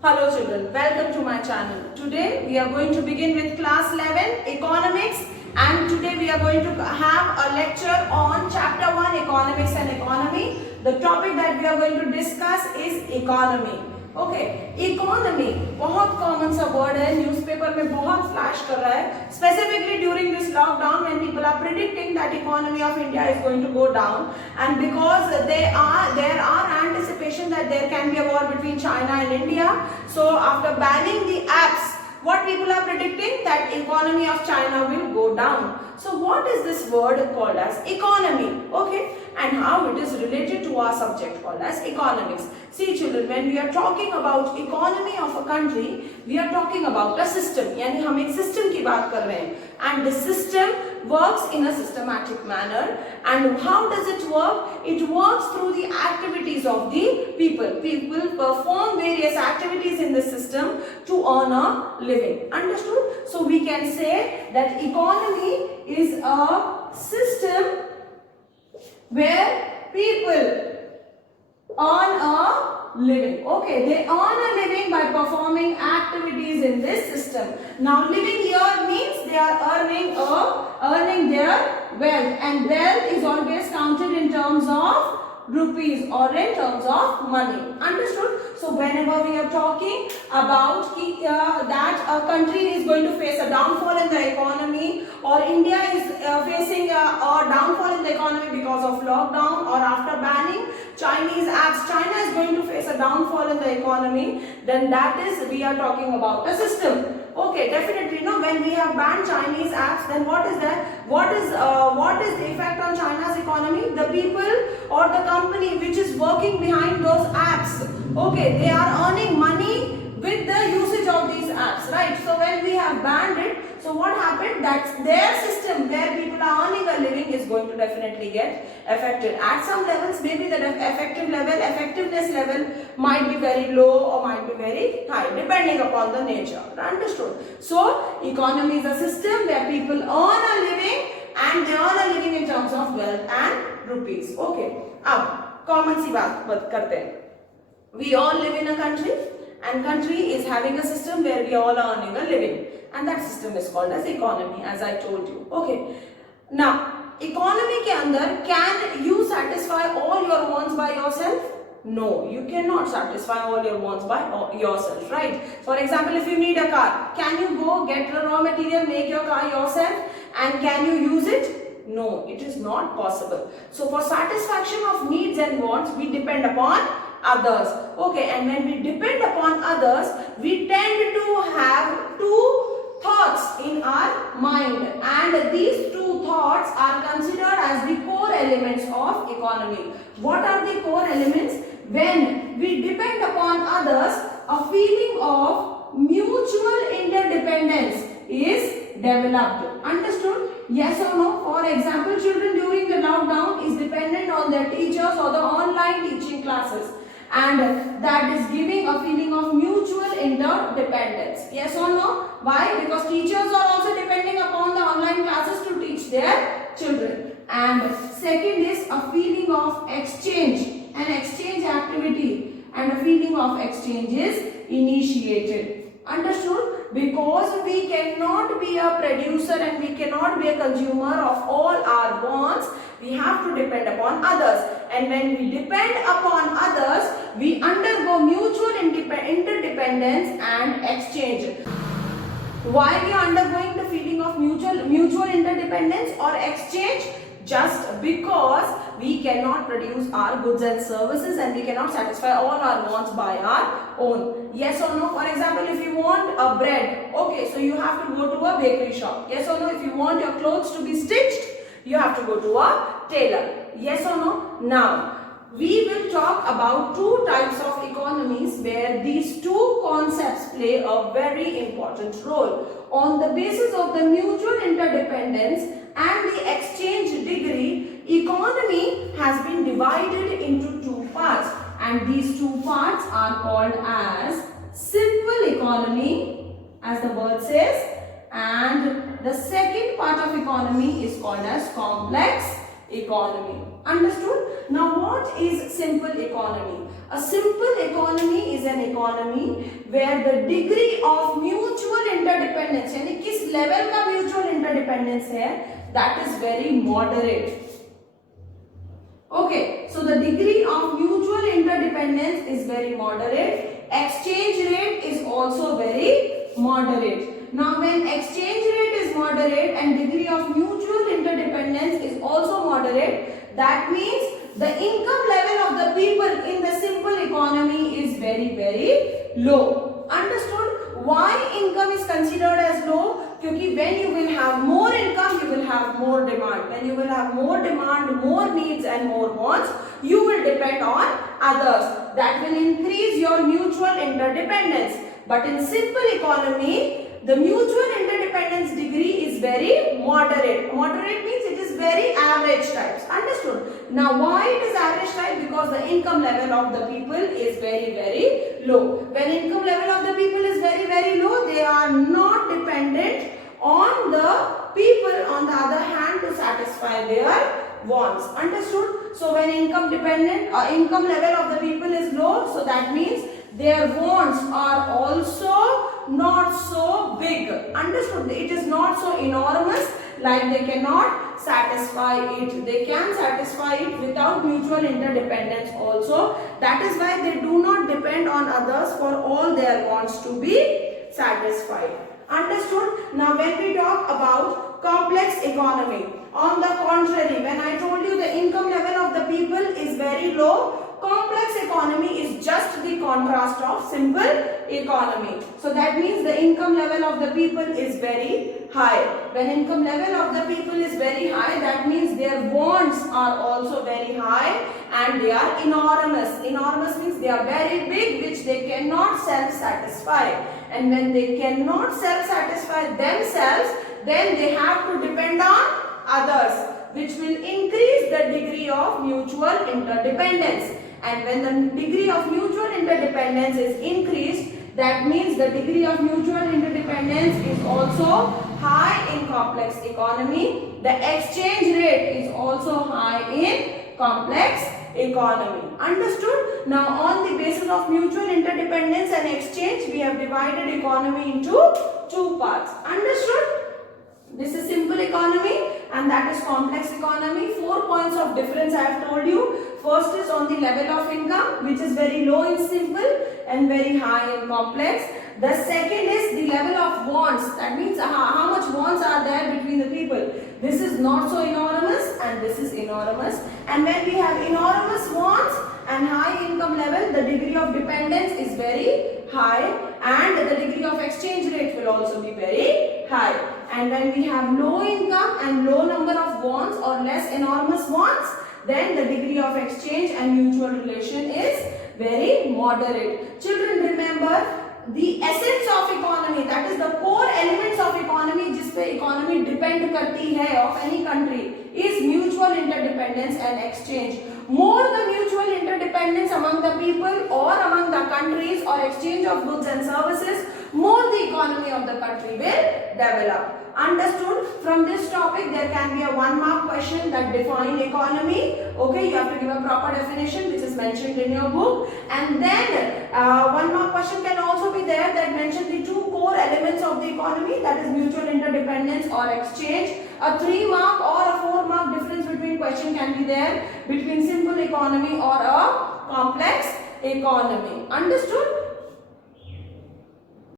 Hello children, welcome to my channel. Today we are going to begin with class 11 economics, and today we are going to have a lecture on chapter 1 economics and economy. The topic that we are going to discuss is economy. Okay economy बहुत common सा word है, newspaper में बहुत flash कर रहा है, specifically during this lockdown when people are predicting that economy of India is going to go down and because there are anticipation that there can be a war between China and India. So after banning the apps, what people are predicting that economy of China will go down. So what is this word called as economy? Okay, and how it is related to our subject called as economics. See children, when we are talking about economy of a country, we are talking about a system. यानी हम एक system की बात कर रहे हैं, and the system works in a systematic manner. And how does it work? It works through the activities of the people. People perform various activities in the system to earn a living. Understood? So we can say that economy is a system where people earn a living. Okay, they earn a living by performing activities in this system. Now living here means they are earning their wealth, and wealth is always counted in terms of rupees or in terms of money. Understood? So whenever we are talking about that a country is going to face a downfall in the economy, or India is facing a downfall in the economy because of lockdown, or after banning Chinese apps, China is going to face a downfall in the economy, then that is we are talking about a system. Okay, definitely. No, when we have banned Chinese apps, then what is that? What is the effect on China's economy? The people or the company which is working behind those apps, okay, they are earning money with the usage of these apps, right? So when we have banned it, so what happened? That their system where people are earning a living is going to definitely get affected. At some levels, maybe the effectiveness level might be very low or might be very high, depending upon the nature. Understood? So economy is a system where people earn a living, and they earn a living in terms of wealth and rupees. Okay. अब common सी बात करते हैं. We all live in a country, and country is having a system where we all are earning a living, and that system is called as economy, as I told you. Okay. Now economy के अंदर can you satisfy all your wants by yourself? No, you cannot satisfy all your wants by yourself, right? For example, if you need a car, can you go get the raw material, make your car yourself, and can you use it? No, it is not possible. So for satisfaction of needs and wants, we depend upon others. Okay, and when we depend upon others, we tend to have two thoughts in our mind, and these two thoughts are considered as the core elements of economy. What are the core elements? When we depend upon others, a feeling of mutual interdependence is developed. Understood? Yes or no? For example, children during the lockdown is dependent on their teachers or the online teaching classes, and that is giving a feeling of mutual interdependence. Yes or no? Why? Because teachers are also depending upon the online classes to teach their children. And second is a feeling of exchange, an exchange activity, and a feeling of exchange is initiated. Understood? Because we cannot be a producer and we cannot be a consumer of all our wants, we have to depend upon others. And when we depend upon others, we undergo mutual interdependence and exchange. Why we are undergoing the feeling of mutual interdependence or exchange? Just because we cannot produce our goods and services, and we cannot satisfy all our wants by our own. Yes or no? For example, if you want a bread, okay, so you have to go to a bakery shop. Yes or no? If you want your clothes to be stitched, you have to go to a tailor. Yes or no? Now we will talk about two types of economies where these two concepts play a very important role. On the basis of the mutual interdependence and the exchange degree, economy has been divided into two parts, and these two parts are called as simple economy, as the word says, and the second part of economy is called as complex economy. Understood? Now what is simple economy? A simple economy is an economy where the degree of mutual interdependence, यानी किस level का mutual interdependence है, that is very moderate. Okay, so the degree of mutual interdependence is very moderate. Exchange rate is also very moderate. Now when exchange rate is moderate and degree of mutual interdependence is also moderate, that means the income level of the people in the simple economy is very low. Understood? Why income is considered as low? Because when you will have more income, you will have more demand. When you will have more demand, more needs and more wants, you will depend on others. That will increase your mutual interdependence. But in simple economy, the mutual interdependence degree is very moderate. Moderate means it is very average types. Understood? Now why it is average type? Because the income level of the people is very low. When income level of the people is very low, they are not dependent on the people on the other hand to satisfy their wants. Understood? So when income level of the people is low, so that means their wants are also not so big. Understood? It is not so enormous, like they cannot satisfy it. They can satisfy it without mutual interdependence also. That is why they do not depend on others for all their wants to be satisfied. Understood? Now when we talk about complex economy, on the contrary, when I told you the income level of the people is very low, complex economy is just the contrast of simple economy. So that means the income level of the people is very high. When income level of the people is very high, that means their wants are also very high and they are enormous. Enormous means they are very big, which they cannot self-satisfy. And when they cannot self-satisfy themselves, then they have to depend on others, which will increase the degree of mutual interdependence. And when the degree of mutual interdependence is increased, that means the degree of mutual interdependence is also high in complex economy. The exchange rate is also high in complex economy. Understood? Now on the basis of mutual interdependence and exchange, we have divided economy into two parts. Understood? This is simple economy and that is complex economy. 4 points of difference I have told you. First is on the level of income, which is very low in simple and very high in complex. The second is the level of wants. That means how much wants are there between the people. This is not so enormous and this is enormous. And when we have enormous wants and high income level, the degree of dependence is very high and the degree of exchange rate will also be very high. And when we have low income and low number of wants or less enormous wants, then the degree of exchange and mutual relation is very moderate. Children, remember the essence of economy, that is the core elements of economy जिस पे economy depend करती है of any country, is mutual interdependence and exchange. More the mutual interdependence among the people or among the countries or exchange of goods and services, more the economy of the country will develop. Understood? From this topic there can be a 1 mark question that define economy. Okay, you have to give a proper definition which is mentioned in your book, and then 1 mark question can also be there that mention the 2 core elements of the economy, that is mutual interdependence or exchange. A 3 mark or a 4 mark difference between question can be there between simple economy or a complex economy. Understood?